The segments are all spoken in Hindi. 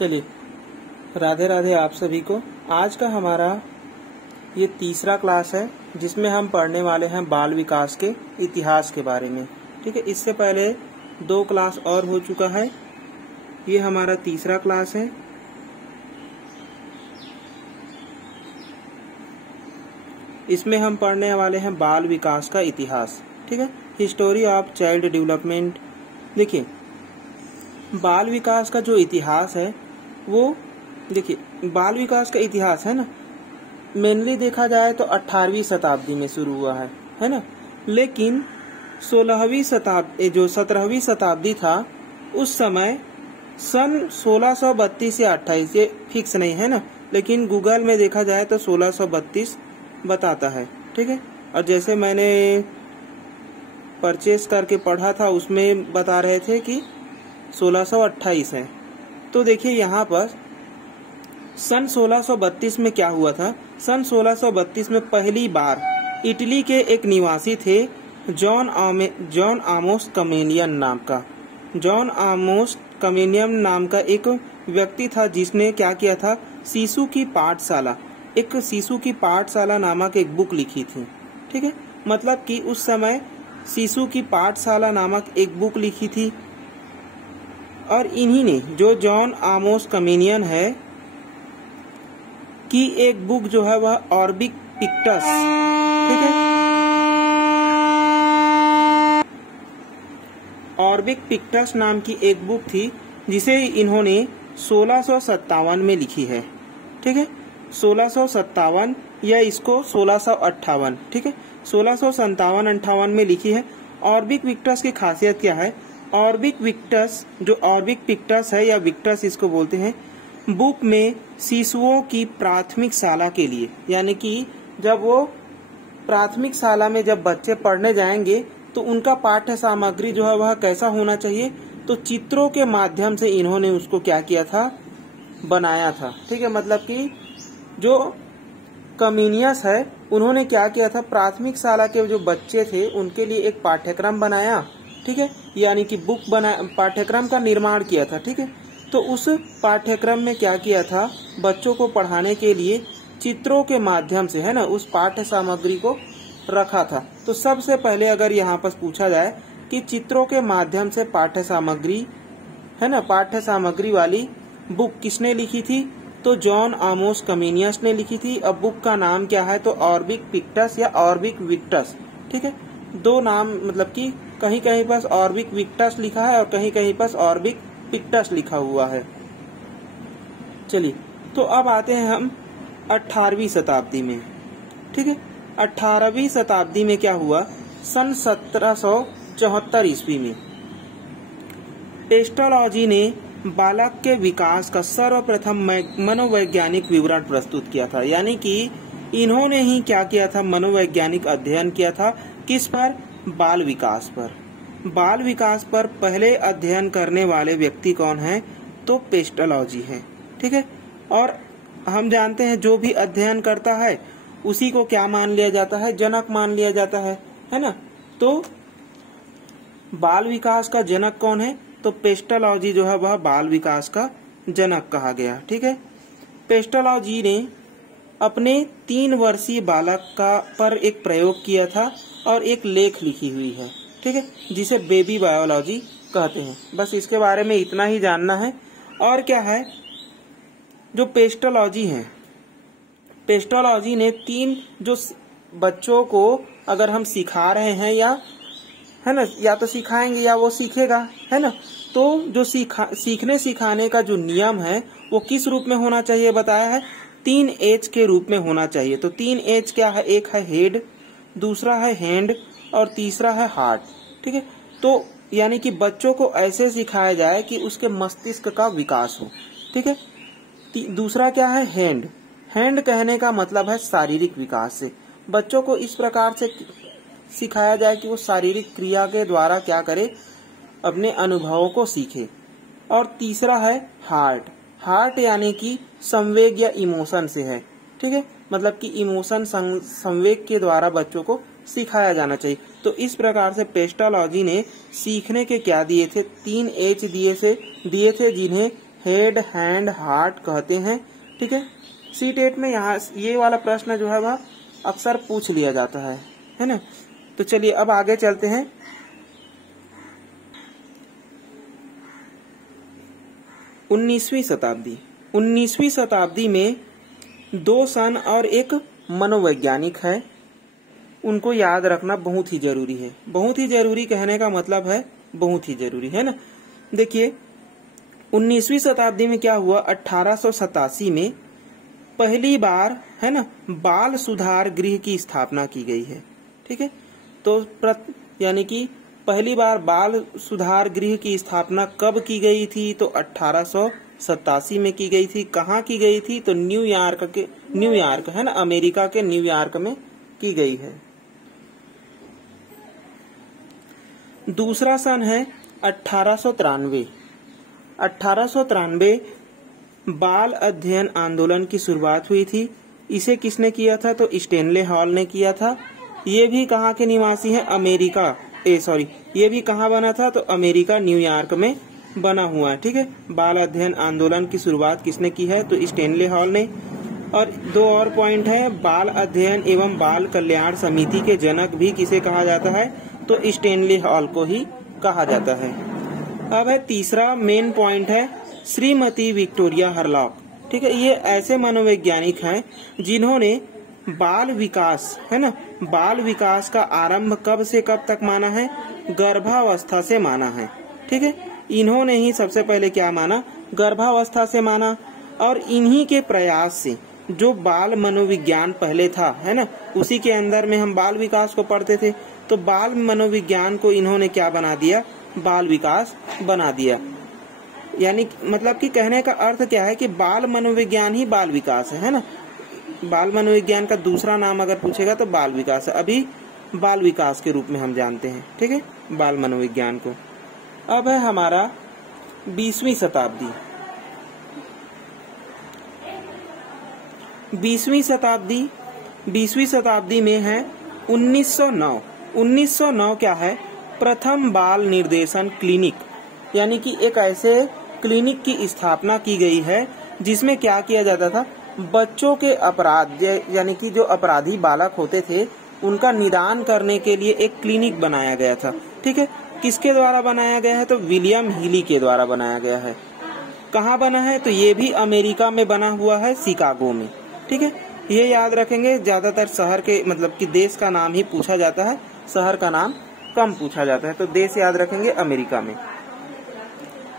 चलिए, राधे राधे आप सभी को। आज का हमारा ये तीसरा क्लास है जिसमें हम पढ़ने वाले हैं बाल विकास के इतिहास के बारे में। ठीक है, इससे पहले 2 क्लास और हो चुका है, ये हमारा तीसरा क्लास है। इसमें हम पढ़ने वाले हैं बाल विकास का इतिहास। ठीक है, हिस्टोरी ऑफ चाइल्ड डेवलपमेंट। देखिए, बाल विकास का जो इतिहास है वो, देखिए बाल विकास का इतिहास है ना, मेनली देखा जाए तो 18वीं शताब्दी में शुरू हुआ है ना। लेकिन 17वीं शताब्दी था, उस समय सन 1632 से 28, ये फिक्स नहीं है ना, लेकिन गूगल में देखा जाए तो 1632 बताता है। ठीक है, और जैसे मैंने परचेस करके पढ़ा था उसमें बता रहे थे कि 1628 है। तो देखिए यहाँ पर सन 1632 में क्या हुआ था। सन 1632 में पहली बार इटली के एक निवासी थे जॉन आमोस कमेनियन नाम का एक व्यक्ति था, जिसने क्या किया था, शिशु की पाठशाला नामक एक बुक लिखी थी। ठीक है, मतलब कि उस समय शिशु की पाठशाला नामक एक बुक लिखी थी, और इन्हीं ने, जो जॉन आमोस कमेनियन है, की एक बुक जो है वह ऑर्बिक पिक्टस, ठीक है, ऑर्बिक पिक्टस नाम की एक बुक थी जिसे इन्होंने 1657 में लिखी है। ठीक है, 1657 या इसको 1658, ठीक है, 1657-58 में लिखी है। ऑर्बिक पिक्टस की खासियत क्या है? ऑर्बिक पिक्टस है या विक्टस इसको बोलते हैं, बुक में शिशुओं की प्राथमिक शाला के लिए, यानी कि जब वो प्राथमिक शाला में जब बच्चे पढ़ने जाएंगे तो उनका पाठ्य सामग्री जो है वह कैसा होना चाहिए, तो चित्रों के माध्यम से इन्होंने उसको क्या किया था, बनाया था। ठीक है, मतलब कि जो कमीनियस है उन्होंने क्या किया था, प्राथमिक शाला के जो बच्चे थे उनके लिए एक पाठ्यक्रम बनाया। ठीक है, यानी कि पाठ्यक्रम का निर्माण किया था। ठीक है, तो उस पाठ्यक्रम में क्या किया था, बच्चों को पढ़ाने के लिए चित्रों के माध्यम से, है ना, उस पाठ्य सामग्री को रखा था। तो सबसे पहले अगर यहाँ पर पूछा जाए कि चित्रों के माध्यम से पाठ्य सामग्री, है ना, पाठ्य सामग्री वाली बुक किसने लिखी थी, तो जॉन आमोस कमेनियस ने लिखी थी। अब बुक का नाम क्या है, तो ऑर्बिक पिक्टस या ऑर्बिक विक्टस। ठीक है, 2 नाम, मतलब कि कहीं कहीं पर ऑर्बिक विक्टस लिखा है और कहीं कहीं पर ऑर्बिक पिक्टस लिखा हुआ है। चलिए, तो अब आते हैं हम 18वीं शताब्दी में। ठीक है, 18वीं शताब्दी में क्या हुआ, सन 1774 ईस्वी में पेस्टोलॉजी ने बालक के विकास का सर्वप्रथम मनोवैज्ञानिक विवरण प्रस्तुत किया था। यानी कि इन्होंने ही क्या किया था, मनोवैज्ञानिक अध्ययन किया था। किस पर? बाल विकास पर। बाल विकास पर पहले अध्ययन करने वाले व्यक्ति कौन है, तो पेस्टोलॉजी है। ठीक है, और हम जानते हैं जो भी अध्ययन करता है उसी को क्या मान लिया जाता है, जनक मान लिया जाता है ना। तो बाल विकास का जनक कौन है, तो पेस्टोलॉजी जो है वह बाल विकास का जनक कहा गया। ठीक है, पेस्टोलॉजी ने अपने 3 वर्षीय बालक पर एक प्रयोग किया था और एक लेख लिखी हुई है। ठीक है, जिसे बेबी बायोलॉजी कहते हैं। बस इसके बारे में इतना ही जानना है। और क्या है, जो पेस्टोलॉजी है, पेस्टोलॉजी ने 3 जो बच्चों को अगर हम सिखा रहे हैं, या है ना, या तो सिखाएंगे या वो सीखेगा, है ना, तो जो सीखने सिखाने का जो नियम है वो किस रूप में होना चाहिए बताया है, 3 एज के रूप में होना चाहिए। तो 3 एज क्या है, एक है हेड, दूसरा है हैंड और तीसरा है हार्ट। ठीक है, तो यानी कि बच्चों को ऐसे सिखाया जाए कि उसके मस्तिष्क का विकास हो। ठीक है, दूसरा क्या है, हैंड। हैंड कहने का मतलब है शारीरिक विकास से। बच्चों को इस प्रकार से सिखाया जाए कि वो शारीरिक क्रिया के द्वारा क्या करे, अपने अनुभवों को सीखे। और तीसरा है हार्ट। हार्ट यानी कि संवेग या इमोशन से है। ठीक है, मतलब कि इमोशन संवेग के द्वारा बच्चों को सिखाया जाना चाहिए। तो इस प्रकार से पेस्टोलॉजी ने सीखने के क्या दिए थे, 3 एज दिए थे, जिन्हें हेड, हैंड, हार्ट कहते हैं। ठीक है, सीटेट में यहाँ ये वाला प्रश्न जो है वह अक्सर पूछ लिया जाता है ना। तो चलिए अब आगे चलते हैं। 19वीं शताब्दी। 19वीं शताब्दी में 2 सन और एक मनोवैज्ञानिक है, उनको याद रखना बहुत ही जरूरी है। बहुत ही जरूरी कहने का मतलब है बहुत ही जरूरी है ना। देखिए 19वीं शताब्दी में क्या हुआ, 1887 में पहली बार है ना बाल सुधार गृह की स्थापना की गई है। ठीक है, तो यानी कि पहली बार बाल सुधार गृह की स्थापना कब की गई थी, तो 1887 में की गई थी। कहाँ की गई थी, तो न्यूयॉर्क है ना, अमेरिका के न्यूयॉर्क में की गई है। दूसरा सन है 1893। 1893 बाल अध्ययन आंदोलन की शुरुआत हुई थी। इसे किसने किया था, तो स्टेनले हॉल ने किया था। ये भी कहाँ के निवासी हैं, अमेरिका, ये भी कहाँ बना था, तो अमेरिका न्यूयॉर्क में बना हुआ है। ठीक है, बाल अध्ययन आंदोलन की शुरुआत किसने की है, तो स्टेनले हॉल ने। और 2 और पॉइंट है, बाल अध्ययन एवं बाल कल्याण समिति के जनक भी किसे कहा जाता है, तो स्टेनले हॉल को ही कहा जाता है। अब है तीसरा मेन पॉइंट है श्रीमती विक्टोरिया हरलॉक। ठीक है, ये ऐसे मनोवैज्ञानिक हैं जिन्होंने बाल विकास है ना, बाल विकास का आरंभ कब से कब तक माना है, गर्भावस्था से माना है। ठीक है, इन्होंने ही सबसे पहले क्या माना, गर्भावस्था से माना। और इन्हीं के प्रयास से जो बाल मनोविज्ञान पहले था है ना, उसी के अंदर में हम बाल विकास को पढ़ते थे, तो बाल मनोविज्ञान को इन्होंने क्या बना दिया, बाल विकास बना दिया। यानी मतलब कि कहने का अर्थ क्या है कि बाल मनोविज्ञान ही बाल विकास है ना। बाल मनोविज्ञान का दूसरा नाम अगर पूछेगा तो बाल विकास है, अभी बाल विकास के रूप में हम जानते हैं। ठीक है, बाल मनोविज्ञान को। अब है हमारा 20वीं शताब्दी। 20वीं शताब्दी में है 1909। 1909 क्या है, प्रथम बाल निर्देशन क्लिनिक, यानी कि एक ऐसे क्लिनिक की स्थापना की गई है जिसमें क्या किया जाता था, बच्चों के अपराध यानी कि जो अपराधी बालक होते थे उनका निदान करने के लिए एक क्लिनिक बनाया गया था। ठीक है, किसके द्वारा बनाया गया है, तो विलियम हीली के द्वारा बनाया गया है। कहाँ बना है, तो ये भी अमेरिका में बना हुआ है, शिकागो में। ठीक है, ये याद रखेंगे। ज्यादातर शहर के मतलब कि देश का नाम ही पूछा जाता है, शहर का नाम कम पूछा जाता है, तो देश याद रखेंगे अमेरिका में।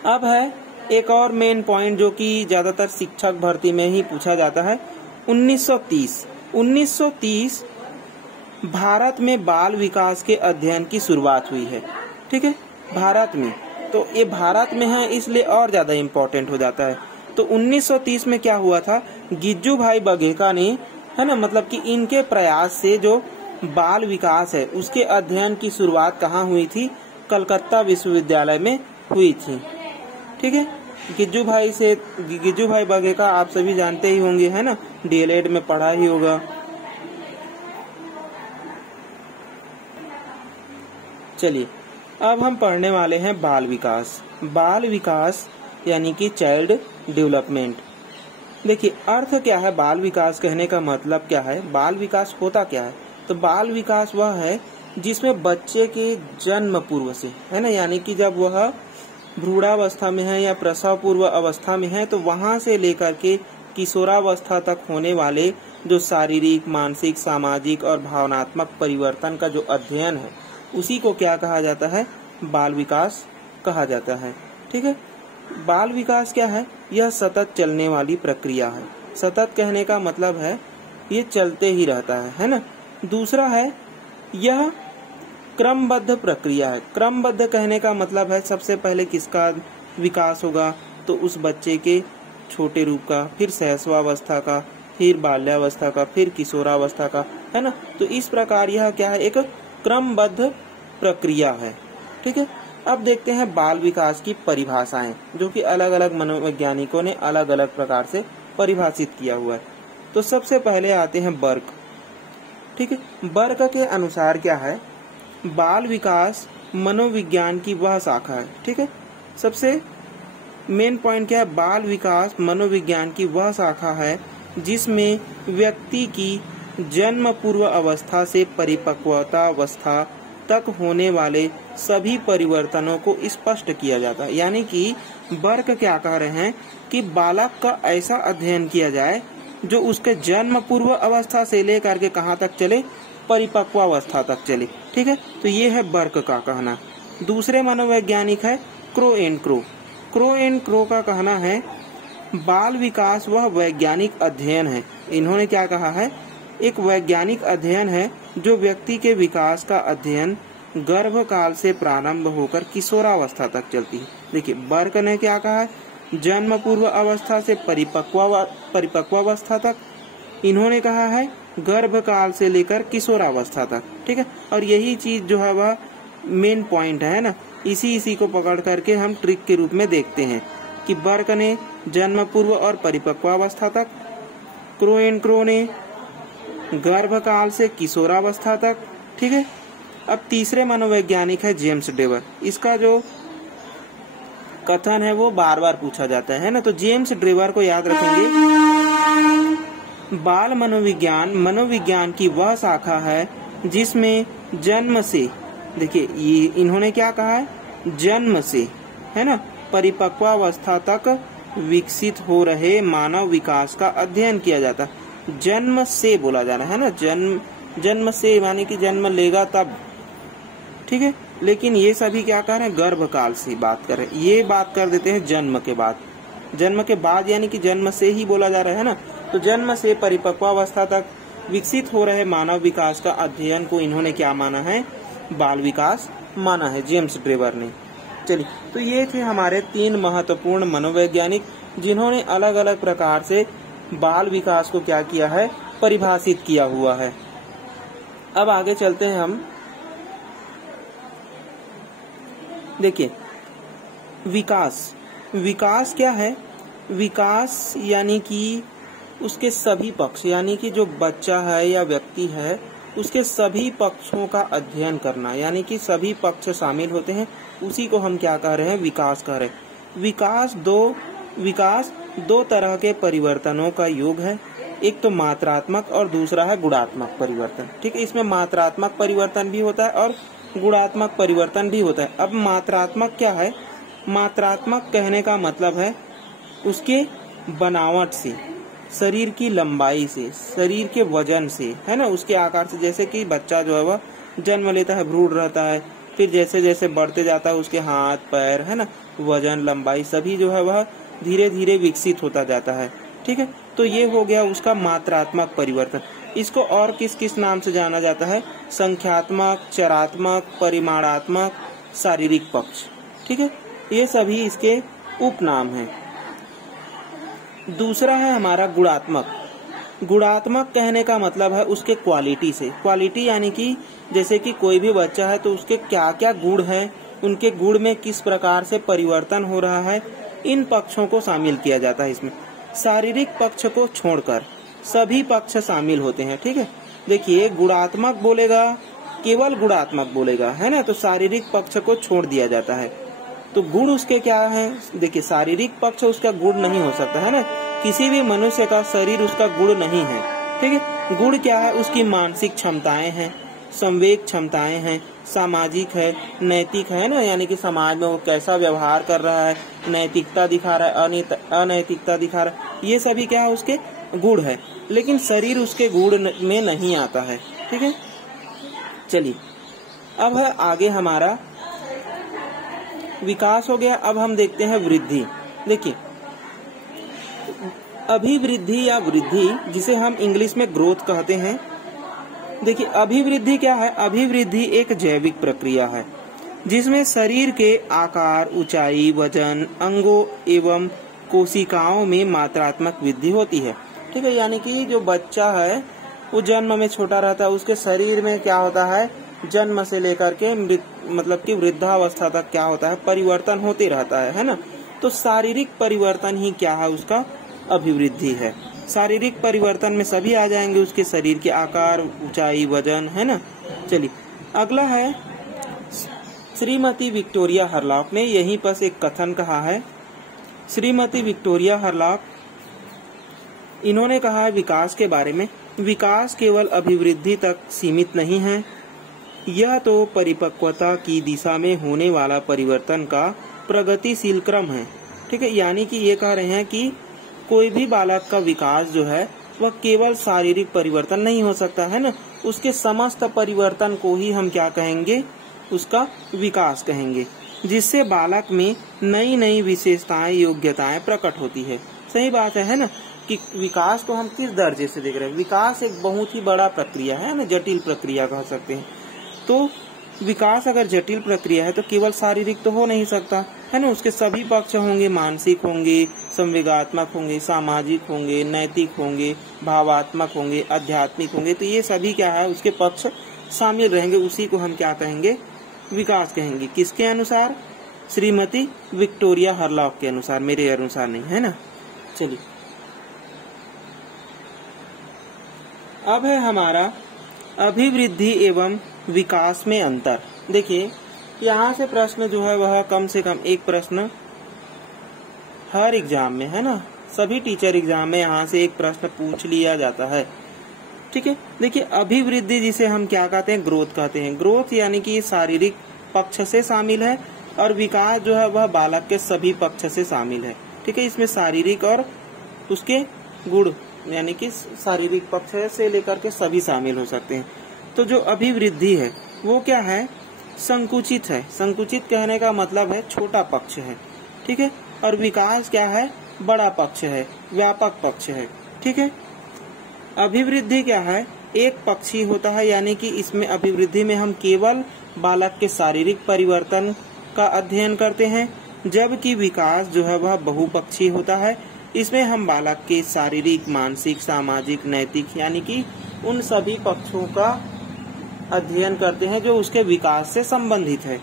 अब है एक और मेन पॉइंट जो कि ज्यादातर शिक्षक भर्ती में ही पूछा जाता है, 1930। 1930 भारत में बाल विकास के अध्ययन की शुरुआत हुई है। ठीक है, भारत में, तो ये भारत में है इसलिए और ज्यादा इम्पोर्टेंट हो जाता है। तो 1930 में क्या हुआ था, गिज्जू भाई बघेला ने है ना, मतलब कि इनके प्रयास से जो बाल विकास है उसके अध्ययन की शुरुआत कहाँ हुई थी, कलकत्ता विश्वविद्यालय में हुई थी। ठीक है, गिज्जू भाई बघेला आप सभी जानते ही होंगे है ना, डीएलएड में पढ़ा ही होगा। चलिए अब हम पढ़ने वाले हैं बाल विकास। बाल विकास यानी कि चाइल्ड डेवलपमेंट। देखिए अर्थ क्या है बाल विकास कहने का मतलब क्या है, बाल विकास होता क्या है, तो बाल विकास वह है जिसमें बच्चे के जन्म पूर्व से है ना, यानी कि जब वह भ्रूणावस्था में है या प्रसव पूर्व अवस्था में है, तो वहां से लेकर के किशोरावस्था तक होने वाले जो शारीरिक, मानसिक, सामाजिक और भावनात्मक परिवर्तन का जो अध्ययन है उसी को क्या कहा जाता है, बाल विकास कहा जाता है। ठीक है, बाल विकास क्या है, यह सतत चलने वाली प्रक्रिया है। सतत कहने का मतलब है ये चलते ही रहता है ना। दूसरा है यह क्रमबद्ध प्रक्रिया है। क्रमबद्ध कहने का मतलब है सबसे पहले किसका विकास होगा, तो उस बच्चे के छोटे रूप का, फिर शैशवावस्था का, फिर बाल्यावस्था का, फिर किशोरावस्था का, है ना। तो इस प्रकार यह क्या है, एक क्रमबद्ध प्रक्रिया है। ठीक है, अब देखते हैं बाल विकास की परिभाषाएं जो कि अलग अलग मनोवैज्ञानिकों ने अलग अलग प्रकार से परिभाषित किया हुआ है। तो सबसे पहले आते हैं बर्क। ठीक है, बर्क के अनुसार क्या है, बाल विकास मनोविज्ञान की वह शाखा है। ठीक है, सबसे मेन पॉइंट क्या है, बाल विकास मनोविज्ञान की वह शाखा है जिसमें व्यक्ति की जन्म पूर्व अवस्था से परिपक्वता अवस्था तक होने वाले सभी परिवर्तनों को स्पष्ट किया जाता है। यानी कि बर्क क्या कह रहे हैं कि बालक का ऐसा अध्ययन किया जाए जो उसके जन्म पूर्व अवस्था से लेकर के कहाँ तक चले, परिपक्वावस्था तक चले। ठीक है, तो ये है बर्क का कहना। दूसरे मनोवैज्ञानिक है crow and crow. Crow and crow का कहना है बाल विकास वह वैज्ञानिक अध्ययन है। इन्होंने क्या कहा है, एक वैज्ञानिक अध्ययन है जो व्यक्ति के विकास का अध्ययन गर्भकाल से प्रारंभ होकर किशोरावस्था तक चलती है। देखिए बर्क ने क्या कहा है, जन्म पूर्व अवस्था से परिपक्वावस्था तक, इन्होंने कहा है गर्भकाल से लेकर किशोरावस्था तक। ठीक है, और यही चीज जो है वह मेन पॉइंट है ना, इसी को पकड़ करके हम ट्रिक के रूप में देखते हैं कि बर्क ने जन्म पूर्व और परिपक्वावस्था तक, क्रो एंड क्रो ने गर्भकाल से किशोरावस्था तक। ठीक है, अब तीसरे मनोवैज्ञानिक है जेम्स ड्रेवर। इसका जो कथन है वो बार बार पूछा जाता है ना, तो जेम्स ड्रेवर को याद रखेंगे, बाल मनोविज्ञान की वह शाखा है जिसमें जन्म से, देखिए ये इन्होंने क्या कहा है, जन्म से है ना परिपक्वावस्था तक विकसित हो रहे मानव विकास का अध्ययन किया जाता है। जन्म से बोला जा रहा है ना, जन्म से माने कि जन्म लेगा तब। ठीक है, लेकिन ये सभी क्या कह रहे हैं, गर्भकाल से बात कर रहे हैं। ये बात कर देते हैं जन्म के बाद यानी कि जन्म से ही बोला जा रहा है ना, तो जन्म से परिपक्वावस्था तक विकसित हो रहे मानव विकास का अध्ययन को इन्होंने क्या माना है, बाल विकास माना है जेम्स ड्रेवर ने। चलिए, तो ये थे हमारे 3 महत्वपूर्ण मनोवैज्ञानिक जिन्होंने अलग अलग प्रकार से बाल विकास को क्या किया है, परिभाषित किया हुआ है। अब आगे चलते हैं हम। देखिए विकास क्या है, विकास यानी कि उसके सभी पक्ष, यानी कि जो बच्चा है या व्यक्ति है उसके सभी पक्षों का अध्ययन करना, यानी कि सभी पक्ष शामिल होते हैं, उसी को हम क्या कह रहे हैं, विकास कह रहे हैं। विकास दो तरह के परिवर्तनों का योग है, एक तो मात्रात्मक और दूसरा है गुणात्मक परिवर्तन। ठीक है, इसमें मात्रात्मक परिवर्तन भी होता है और गुणात्मक परिवर्तन भी होता है। अब मात्रात्मक क्या है, मात्रात्मक कहने का मतलब है उसके बनावट से, शरीर की लंबाई से, शरीर के वजन से, है ना, उसके आकार से। जैसे कि बच्चा जो है वह जन्म लेता है, भ्रूण रहता है, फिर जैसे जैसे बढ़ते जाता है उसके हाथ पैर, है ना, वजन लंबाई सभी जो है वह धीरे धीरे विकसित होता जाता है। ठीक है, तो ये हो गया उसका मात्रात्मक परिवर्तन। इसको और किस किस नाम से जाना जाता है, संख्यात्मक, चरात्मक, परिमाणात्मक, शारीरिक पक्ष। ठीक है, ये सभी इसके उपनाम हैं। दूसरा है हमारा गुणात्मक कहने का मतलब है उसके क्वालिटी से। क्वालिटी यानी कि जैसे कि कोई भी बच्चा है तो उसके क्या क्या गुण हैं, उनके गुण में किस प्रकार से परिवर्तन हो रहा है, इन पक्षों को शामिल किया जाता है इसमें। शारीरिक पक्ष को छोड़कर सभी पक्ष शामिल होते हैं। ठीक है, देखिए गुणात्मक बोलेगा, केवल गुणात्मक बोलेगा, है ना, तो शारीरिक पक्ष को छोड़ दिया जाता है। तो गुण उसके क्या है, देखिए शारीरिक पक्ष उसका गुण नहीं हो सकता, है ना, किसी भी मनुष्य का शरीर उसका गुण नहीं है। ठीक है, गुण क्या है, उसकी मानसिक क्षमताएं हैं, संवेग क्षमताएं हैं, सामाजिक है, नैतिक है ना, यानी कि समाज में वो कैसा व्यवहार कर रहा है, नैतिकता दिखा रहा है, अनैतिकता दिखा रहा है, ये सभी क्या है उसके गुण है। लेकिन शरीर उसके गुण में नहीं आता है। ठीक है, चलिए अब है आगे हमारा विकास हो गया। अब हम देखते हैं वृद्धि। देखिए अभिवृद्धि या वृद्धि, जिसे हम इंग्लिश में ग्रोथ कहते हैं। देखिए अभिवृद्धि क्या है, अभिवृद्धि एक जैविक प्रक्रिया है जिसमें शरीर के आकार, ऊंचाई, वजन, अंगों एवं कोशिकाओं में मात्रात्मक वृद्धि होती है। ठीक है, यानी कि जो बच्चा है वो जन्म में छोटा रहता है, उसके शरीर में क्या होता है, जन्म से लेकर के मतलब कि वृद्धावस्था तक क्या होता है, परिवर्तन होते रहता है ना। तो शारीरिक परिवर्तन ही क्या है, उसका अभिवृद्धि है। शारीरिक परिवर्तन में सभी आ जाएंगे, उसके शरीर के आकार, ऊंचाई, वजन, है ना। चलिए अगला है, श्रीमती विक्टोरिया हरलॉक ने यहीं पर एक कथन कहा है, श्रीमती विक्टोरिया हरलॉक, इन्होंने कहा है विकास के बारे में, विकास केवल अभिवृद्धि तक सीमित नहीं है, यह तो परिपक्वता की दिशा में होने वाला परिवर्तन का प्रगतिशील क्रम है। ठीक है, यानी कि ये कह रहे हैं कि कोई भी बालक का विकास जो है वह केवल शारीरिक परिवर्तन नहीं हो सकता है ना, उसके समस्त परिवर्तन को ही हम क्या कहेंगे, उसका विकास कहेंगे, जिससे बालक में नई नई विशेषताएं, योग्यताएं प्रकट होती है। सही बात है ना, कि विकास को हम किस दर्जे से देख रहे हैं। विकास एक बहुत ही बड़ा प्रक्रिया है ना, जटिल प्रक्रिया कह सकते हैं। तो विकास अगर जटिल प्रक्रिया है तो केवल शारीरिक तो हो नहीं सकता है ना, उसके सभी पक्ष होंगे, मानसिक होंगे, संवेगात्मक होंगे, सामाजिक होंगे, नैतिक होंगे, भावात्मक होंगे, आध्यात्मिक होंगे। तो ये सभी क्या है, उसके पक्ष शामिल रहेंगे, उसी को हम क्या कहेंगे, विकास कहेंगे। किसके अनुसार, श्रीमती विक्टोरिया हरलॉक के अनुसार, मेरे अनुसार नहीं, है ना। चलिए अब है हमारा अभिवृद्धि एवं विकास में अंतर। देखिए यहाँ से प्रश्न जो है वह कम से कम एक प्रश्न हर एग्जाम में, है ना, सभी टीचर एग्जाम में यहाँ से एक प्रश्न पूछ लिया जाता है। ठीक है, देखिए अभिवृद्धि जिसे हम क्या कहते हैं, ग्रोथ कहते हैं। ग्रोथ यानी कि शारीरिक पक्ष से शामिल है और विकास जो है वह बालक के सभी पक्ष से शामिल है। ठीक है, इसमें शारीरिक और उसके गुण यानी कि शारीरिक पक्ष से लेकर के सभी शामिल हो सकते हैं। तो जो अभिवृद्धि है वो क्या है, संकुचित है। संकुचित कहने का मतलब है छोटा पक्ष है। ठीक है, और विकास क्या है, बड़ा पक्ष है, व्यापक पक्ष है। ठीक है, अभिवृद्धि क्या है, एक पक्षी होता है, यानी कि इसमें अभिवृद्धि में हम केवल बालक के शारीरिक परिवर्तन का अध्ययन करते हैं, जबकि विकास जो है वह बहुपक्षी होता है। इसमें हम बालक के शारीरिक, मानसिक, सामाजिक, नैतिक यानी कि उन सभी पक्षों का अध्ययन करते हैं जो उसके विकास से संबंधित है।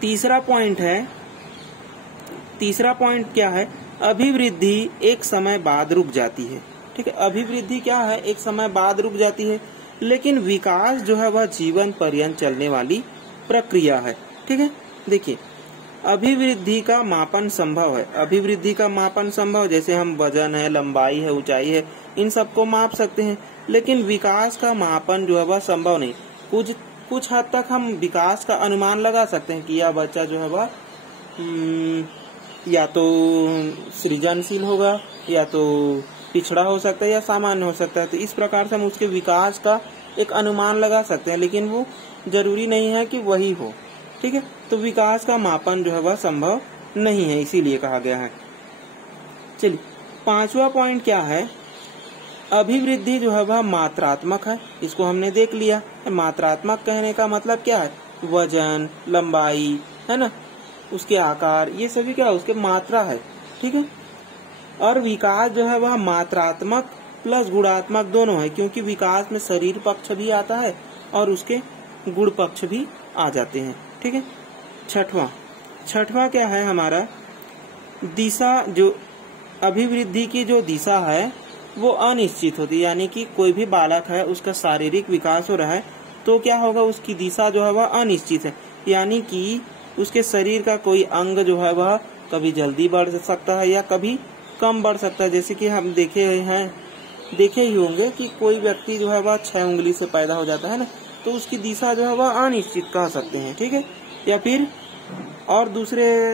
तीसरा पॉइंट क्या है, अभिवृद्धि एक समय बाद रुक जाती है। ठीक है, अभिवृद्धि क्या है, एक समय बाद रुक जाती है, लेकिन विकास जो है वह जीवन पर्यंत चलने वाली प्रक्रिया है। ठीक है, देखिए अभिवृद्धि का मापन संभव है। अभिवृद्धि का मापन संभव, जैसे हम वजन है, लंबाई है, ऊंचाई है, इन सबको माप सकते हैं, लेकिन विकास का मापन जो है वह संभव नहीं। कुछ हद तक हम विकास का अनुमान लगा सकते हैं कि यह बच्चा जो है वह या तो सृजनशील होगा, या तो पिछड़ा हो सकता है, या सामान्य हो सकता है। तो इस प्रकार से हम उसके विकास का एक अनुमान लगा सकते हैं, लेकिन वो जरूरी नहीं है कि वही हो। ठीक है, तो विकास का मापन जो है वह संभव नहीं है, इसीलिए कहा गया है। चलिए पांचवा पॉइंट क्या है, अभिवृद्धि जो है वह मात्रात्मक है। इसको हमने देख लिया। मात्रात्मक कहने का मतलब क्या है, वजन, लंबाई, है ना, उसके आकार, ये सभी क्या है, उसके मात्रा है। ठीक है, और विकास जो है वह मात्रात्मक प्लस गुणात्मक दोनों है, क्योंकि विकास में शरीर पक्ष भी आता है और उसके गुण पक्ष भी आ जाते हैं। ठीक है, छठवां क्या है हमारा, दिशा। जो अभिवृद्धि की जो दिशा है वो अनिश्चित होती है, यानी कि कोई भी बालक है उसका शारीरिक विकास हो रहा है तो क्या होगा, उसकी दिशा जो है वह अनिश्चित है, यानी कि उसके शरीर का कोई अंग जो है वह कभी जल्दी बढ़ सकता है या कभी कम बढ़ सकता है। जैसे कि हम देखे ही होंगे कि कोई व्यक्ति जो है वह 6 उंगली से पैदा हो जाता है ना, तो उसकी दिशा जो है वह अनिश्चित कह सकते हैं। ठीक है, या फिर और दूसरे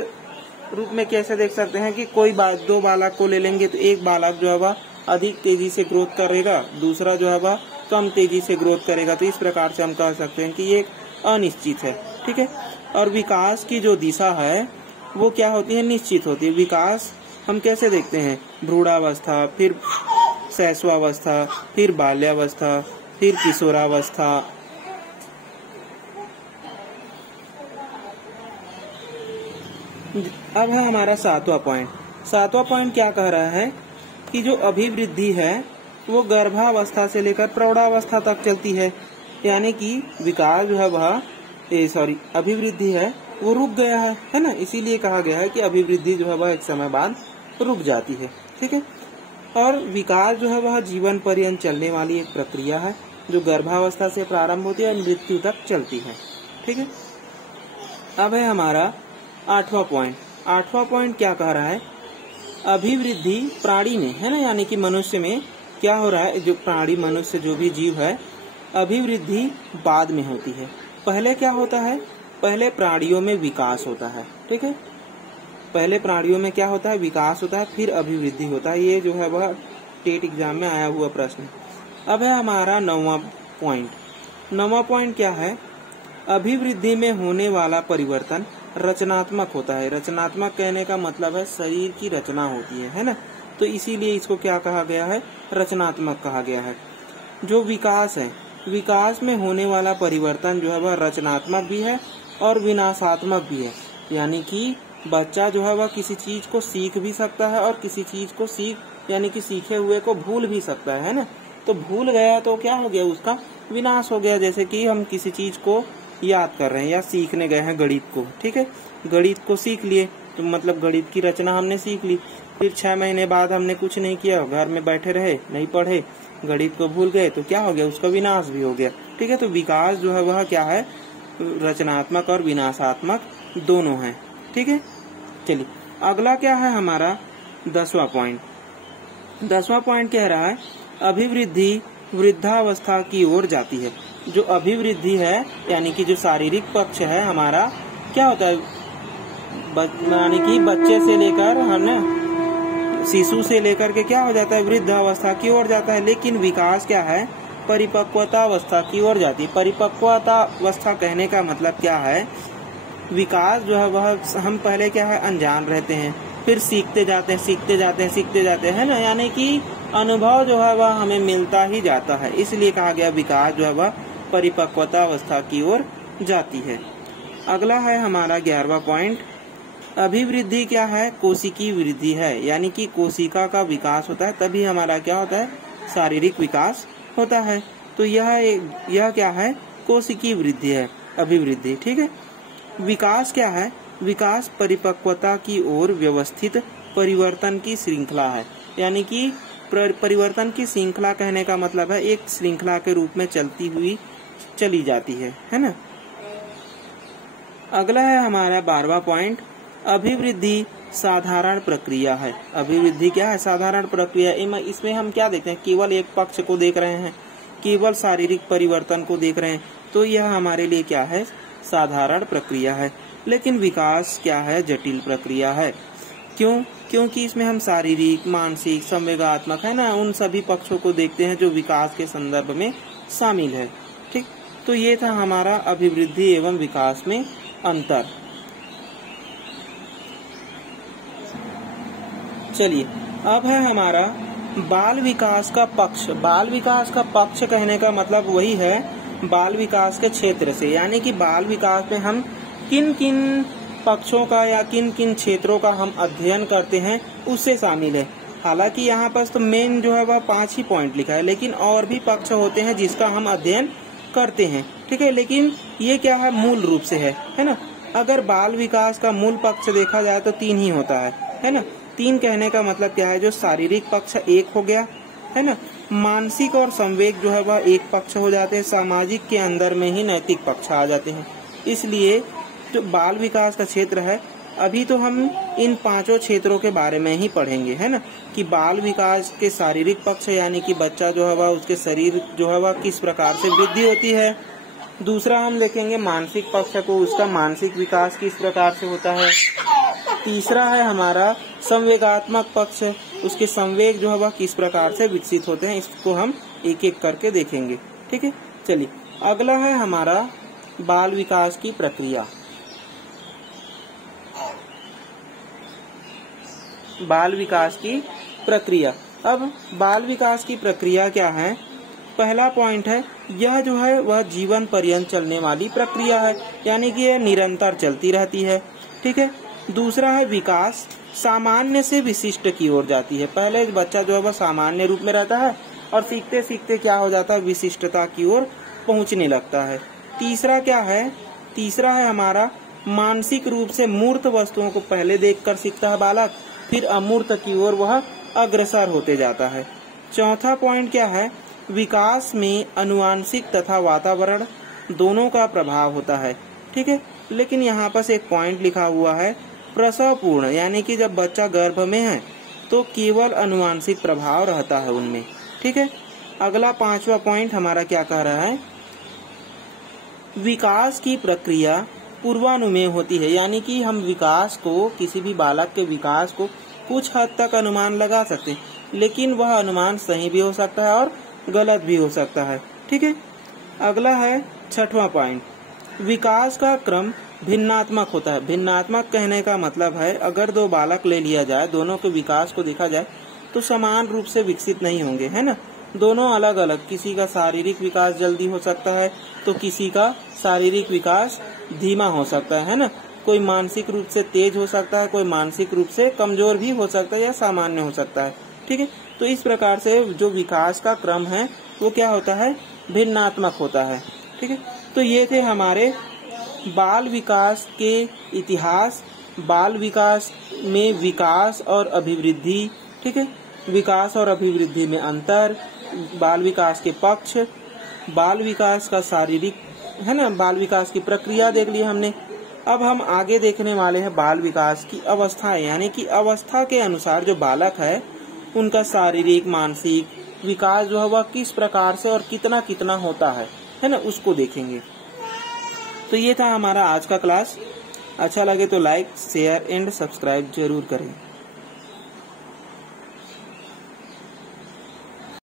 रूप में कैसे देख सकते हैं कि कोई दो बालक को ले लेंगे तो एक बालक जो है वह अधिक तेजी से ग्रोथ करेगा, दूसरा जो है वह कम तेजी से ग्रोथ करेगा। तो इस प्रकार से हम कह सकते हैं कि ये अनिश्चित है। ठीक है, और विकास की जो दिशा है वो क्या होती है, निश्चित होती है। विकास हम कैसे देखते हैं, भ्रूणावस्था, फिर शैशवावस्था, फिर बाल्यावस्था, फिर किशोरावस्था। अब है हमारा सातवां पॉइंट क्या कह रहा है कि जो अभिवृद्धि है वो गर्भावस्था से लेकर प्रौढ़ावस्था तक चलती है, यानी कि विकास जो है वह अभिवृद्धि है वो रुक गया है ना, इसीलिए कहा गया है कि अभिवृद्धि जो है वह एक समय बाद रुक जाती है। ठीक है, और विकास जो है वह जीवन पर्यंत चलने वाली एक प्रक्रिया है जो गर्भावस्था से प्रारंभ होती है और मृत्यु तक चलती है। ठीक है, अब है हमारा 8वां पॉइंट। 8वां पॉइंट क्या कह रहा है, अभिवृद्धि प्राणी में, है ना, यानी कि मनुष्य में क्या हो रहा है, जो प्राणी मनुष्य जो भी जीव है, अभिवृद्धि बाद में होती है। पहले क्या होता है, पहले प्राणियों में विकास होता है, ठीक है, पहले प्राणियों में क्या होता है, विकास होता है, फिर अभिवृद्धि होता है। ये जो है वह टेट एग्जाम में आया हुआ प्रश्न। अब है हमारा 9वां पॉइंट। 9वां पॉइंट क्या है, अभिवृद्धि में होने वाला परिवर्तन रचनात्मक होता है। रचनात्मक कहने का मतलब है शरीर की रचना होती है ना, तो इसीलिए इसको क्या कहा गया है, रचनात्मक कहा गया है। जो विकास है, विकास में होने वाला परिवर्तन जो है वह रचनात्मक भी है और विनाशात्मक भी है। यानी कि बच्चा जो है वह किसी चीज को सीख भी सकता है और किसी चीज को यानी कि सीखे हुए को भूल भी सकता है ना। तो भूल गया तो क्या हो गया, उसका विनाश हो गया। जैसे कि हम किसी चीज को याद कर रहे हैं या सीखने गए हैं गणित को, ठीक है, गणित को सीख लिए तो मतलब गणित की रचना हमने सीख ली, फिर 6 महीने बाद हमने कुछ नहीं किया, घर में बैठे रहे, नहीं पढ़े, गणित को भूल गए, तो क्या हो गया, उसका विनाश भी हो गया, ठीक है। तो विकास जो है वह क्या है, रचनात्मक और विनाशात्मक दोनों है, ठीक है। चलिए अगला क्या है हमारा 10वां पॉइंट। 10वां पॉइंट कह रहा है अभिवृद्धि वृद्धावस्था की ओर जाती है। जो अभिवृद्धि है यानी कि जो शारीरिक पक्ष है हमारा क्या होता है, यानी कि बच्चे से लेकर है ना, शिशु से लेकर के क्या हो जाता है, वृद्धावस्था की ओर जाता है। लेकिन विकास क्या है, परिपक्वता अवस्था की ओर जाती है। परिपक्वता अवस्था कहने का मतलब क्या है, विकास जो है वह हम पहले क्या है, अनजान रहते हैं, फिर सीखते जाते हैं, सीखते जाते हैं, सीखते जाते हैं ना, यानी कि अनुभव जो है वह हमें मिलता ही जाता है। इसलिए कहा गया विकास जो है वह परिपक्वता अवस्था की ओर जाती है। अगला है हमारा 11वां पॉइंट। अभिवृद्धि क्या है, कोशिकी वृद्धि है, यानी कि कोशिका का विकास होता है तभी हमारा क्या होता है, शारीरिक विकास होता है। तो यह क्या है, कोशिकी वृद्धि है, अभिवृद्धि, ठीक है। विकास क्या है, विकास परिपक्वता की ओर व्यवस्थित परिवर्तन की श्रृंखला है। यानी कि परिवर्तन की श्रृंखला कहने का मतलब है एक श्रृंखला के रूप में चलती हुई चली जाती है ना। अगला है हमारा 12वां पॉइंट। अभिवृद्धि साधारण प्रक्रिया है। अभिवृद्धि क्या है, साधारण प्रक्रिया। इसमें हम क्या देखते हैं, केवल एक पक्ष को देख रहे हैं, केवल शारीरिक परिवर्तन को देख रहे हैं, तो यह हमारे लिए क्या है, साधारण प्रक्रिया है। लेकिन विकास क्या है, जटिल प्रक्रिया है। क्यों, क्योंकि इसमें हम शारीरिक, मानसिक, संवेगात्मक है ना, उन सभी पक्षों को देखते हैं जो विकास के संदर्भ में शामिल है, ठीक। तो ये था हमारा अभिवृद्धि एवं विकास में अंतर। चलिए अब है हमारा बाल विकास का पक्ष। बाल विकास का पक्ष कहने का मतलब वही है बाल विकास के क्षेत्र से, यानी कि बाल विकास में हम किन किन पक्षों का या किन किन क्षेत्रों का हम अध्ययन करते हैं उससे शामिल है। हालांकि यहाँ पर तो मेन जो है वह 5 ही पॉइंट लिखा है, लेकिन और भी पक्ष होते हैं जिसका हम अध्ययन करते हैं, ठीक है। लेकिन ये क्या है, मूल रूप से है ना। अगर बाल विकास का मूल पक्ष देखा जाए तो 3 ही होता है ना। 3 कहने का मतलब क्या है, जो शारीरिक पक्ष 1 हो गया, है ना, मानसिक और संवेग जो है वह 1 पक्ष हो जाते हैं, सामाजिक के अंदर में ही नैतिक पक्ष आ जाते हैं। इसलिए जो बाल विकास का क्षेत्र है, अभी तो हम इन 5 क्षेत्रों के बारे में ही पढ़ेंगे, है ना, कि बाल विकास के शारीरिक पक्ष यानी कि बच्चा जो है वह उसके शरीर जो है वह किस प्रकार से वृद्धि होती है। दूसरा हम देखेंगे मानसिक पक्ष को, उसका मानसिक विकास किस प्रकार से होता है। तीसरा है हमारा संवेगात्मक पक्ष, उसके संवेग जो है वह किस प्रकार से विकसित होते हैं, इसको हम एक एक करके देखेंगे, ठीक है। चलिए अगला है हमारा बाल विकास की प्रक्रिया। बाल विकास की प्रक्रिया। अब बाल विकास की प्रक्रिया क्या है, पहला पॉइंट है, यह जो है वह जीवन पर्यंत चलने वाली प्रक्रिया है, यानी कि यह निरंतर चलती रहती है, ठीक है। दूसरा है विकास सामान्य से विशिष्ट की ओर जाती है। पहले बच्चा जो है वह सामान्य रूप में रहता है और सीखते सीखते क्या हो जाता है, विशिष्टता की ओर पहुंचने लगता है। तीसरा क्या है, तीसरा है हमारा मानसिक रूप से मूर्त वस्तुओं को पहले देखकर सीखता है बालक, फिर अमूर्त की ओर वह अग्रसर होते जाता है। चौथा पॉइंट क्या है, विकास में अनुवांशिक तथा वातावरण दोनों का प्रभाव होता है, ठीक है। लेकिन यहाँ पर एक पॉइंट लिखा हुआ है प्रसव पूर्ण यानी कि जब बच्चा गर्भ में है तो केवल अनुवांशिक प्रभाव रहता है उनमें। ठीक है, अगला 5वां पॉइंट हमारा क्या कह रहा है, विकास की प्रक्रिया पूर्वानुमेय होती है। यानी कि हम विकास को, किसी भी बालक के विकास को कुछ हद तक अनुमान लगा सकते हैं, लेकिन वह अनुमान सही भी हो सकता है और गलत भी हो सकता है। ठीक है, अगला है 6वां पॉइंट, विकास का क्रम भिन्नात्मक होता है। भिन्नात्मक कहने का मतलब है अगर दो बालक ले लिया जाए, दोनों के विकास को देखा जाए तो समान रूप से विकसित नहीं होंगे, है ना। दोनों अलग अलग, किसी का शारीरिक विकास जल्दी हो सकता है तो किसी का शारीरिक विकास धीमा हो सकता है ना। कोई मानसिक रूप से तेज हो सकता है, कोई मानसिक रूप से कमजोर भी हो सकता है या सामान्य हो सकता है। ठीक है, तो इस प्रकार से जो विकास का क्रम है वो क्या होता है, भिन्नात्मक होता है। ठीक है, तो ये थे हमारे बाल विकास के इतिहास, बाल विकास में विकास और अभिवृद्धि। ठीक है, विकास और अभिवृद्धि में अंतर, बाल विकास के पक्ष, बाल विकास का शारीरिक, है ना, बाल विकास की प्रक्रिया देख ली हमने। अब हम आगे देखने वाले हैं बाल विकास की अवस्थाएं, यानी कि अवस्था के अनुसार जो बालक है उनका शारीरिक मानसिक विकास जो है वह किस प्रकार से और कितना कितना होता है ना, उसको देखेंगे। तो ये था हमारा आज का क्लास। अच्छा लगे तो लाइक, शेयर एंड सब्सक्राइब जरूर करें।